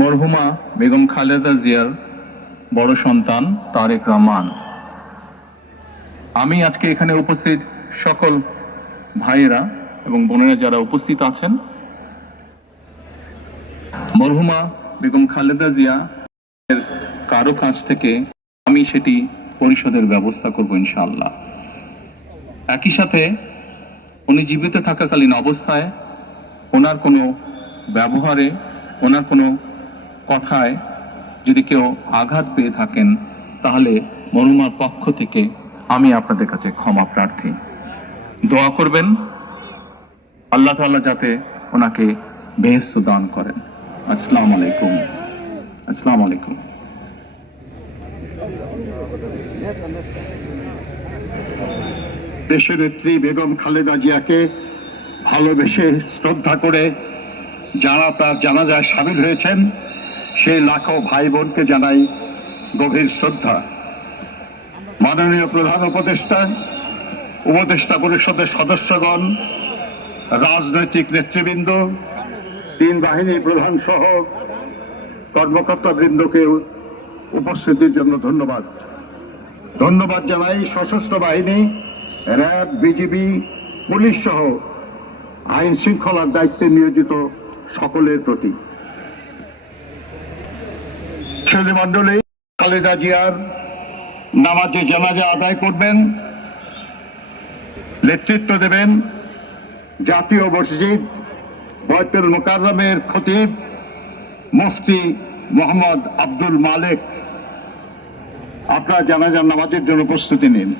মরহুমা বেগম খালেদা জিয়ার বড় সন্তান তারেক রহমান। আমি আজকে এখানে উপস্থিত সকল ভাইয়েরা এবং বোনেরা যারা উপস্থিত আছেন, মরহুমা বেগম খালেদা জিয়া এর কারো কাছ থেকে আমি সেটি পরিশোধের ব্যবস্থা করব ইনশাআল্লাহ। একই সাথে উনি জীবিত থাকাকালীন অবস্থায় ওনার কোনো ব্যবহারে, ওনার কোনো কথায় যদি কেউ আঘাত পেয়ে থাকেন, তাহলে মরহুমার পক্ষ থেকে আমি আপনাদের কাছে ক্ষমা প্রার্থী। দোয়া করবেন আল্লাহ তাআলা যাতে ওনাকে বেহেশত দান করেন। আসসালামু আলাইকুম। আসসালামু আলাইকুম। দেশের নেত্রী বেগম খালেদা জিয়াকে ভালোবেসে শ্রদ্ধা করে যারা তার জানাজায় সামিল হয়েছেন, সেই লাখো ভাই বোনকে জানাই গভীর শ্রদ্ধা। মাননীয় প্রধান উপদেষ্টা পরিষদের সদস্যগণ, রাজনৈতিক নেতৃবৃন্দ, তিন বাহিনী প্রধান সহ কর্মকর্তাবৃন্দকে উপস্থিতির জন্য ধন্যবাদ জানাই সশস্ত্র বাহিনী, র্যাব, বিজিবি, পুলিশ সহ আইন শৃঙ্খলার দায়িত্বে নিয়োজিত সকলের প্রতি। মন্ডলী খালেদা জিয়ার নামাজে জানাজা আদায় করবেন, নেতৃত্ব দেবেন জাতীয় মসজিদ বয়তুল মুকাররমের খতিব মুফতি মোহাম্মদ আব্দুল মালেক। আপনারা জানাজার নামাজের জন্য প্রস্তুতি নিন।